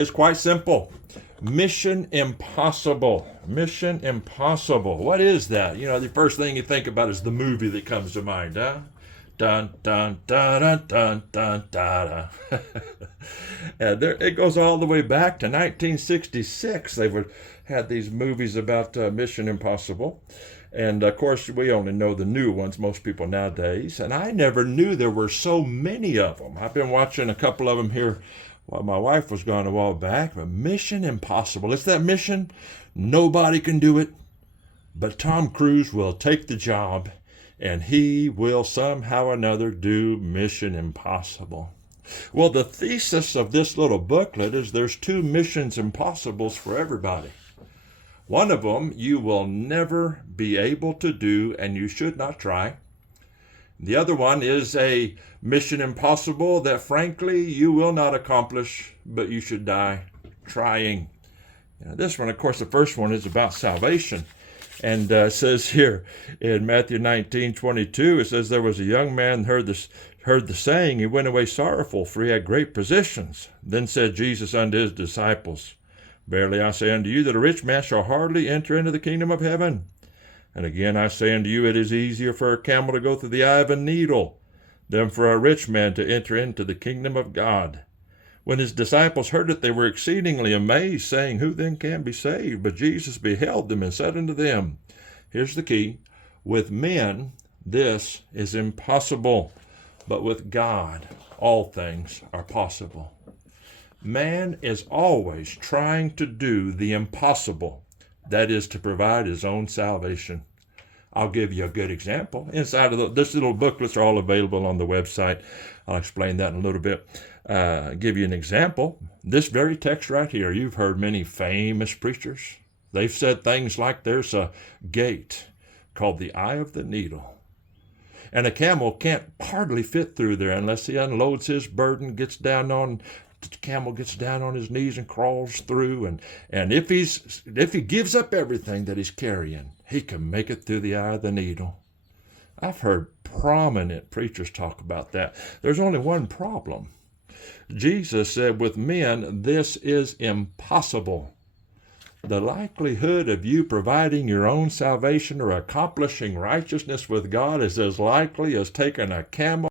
It's quite simple. Mission Impossible. Mission Impossible. What is that? You know, the first thing you think about is the movie that comes to mind, huh? Dun dun dun dun dun dun dun. And there, it goes all the way back to 1966. They had these movies about Mission Impossible. And of course, we only know the new ones, most people nowadays. And I never knew there were so many of them. I've been watching a couple of them here while my wife was gone a while back. But Mission Impossible. It's that mission. Nobody can do it. But Tom Cruise will take the job, and he will somehow or another do Mission Impossible. Well, the thesis of this little booklet is there's two Missions Impossibles for everybody. One of them you will never be able to do, and you should not try. The other one is a mission impossible that, frankly, you will not accomplish, but you should die trying. This one, of course, the first one is about salvation. And it says here in Matthew 19:22, it says, there was a young man heard the saying, he went away sorrowful, for he had great possessions. Then said Jesus unto his disciples, verily I say unto you that a rich man shall hardly enter into the kingdom of heaven. And again I say unto you, it is easier for a camel to go through the eye of a needle than for a rich man to enter into the kingdom of God. When his disciples heard it, they were exceedingly amazed, saying, who then can be saved? But Jesus beheld them and said unto them, here's the key, with men this is impossible, but with God all things are possible. Man is always trying to do the impossible, that is, to provide his own salvation. I'll give you a good example. Inside of this little booklets are all available on the website. I'll explain that in a little bit. Give you an example. This very text right here, you've heard many famous preachers. They've said things like there's a gate called the eye of the needle. And a camel can't hardly fit through there unless he unloads his burden, the camel gets down on his knees and crawls through. And if he gives up everything that he's carrying, he can make it through the eye of the needle. I've heard prominent preachers talk about that. There's only one problem. Jesus said, with men, this is impossible. The likelihood of you providing your own salvation or accomplishing righteousness with God is as likely as taking a camel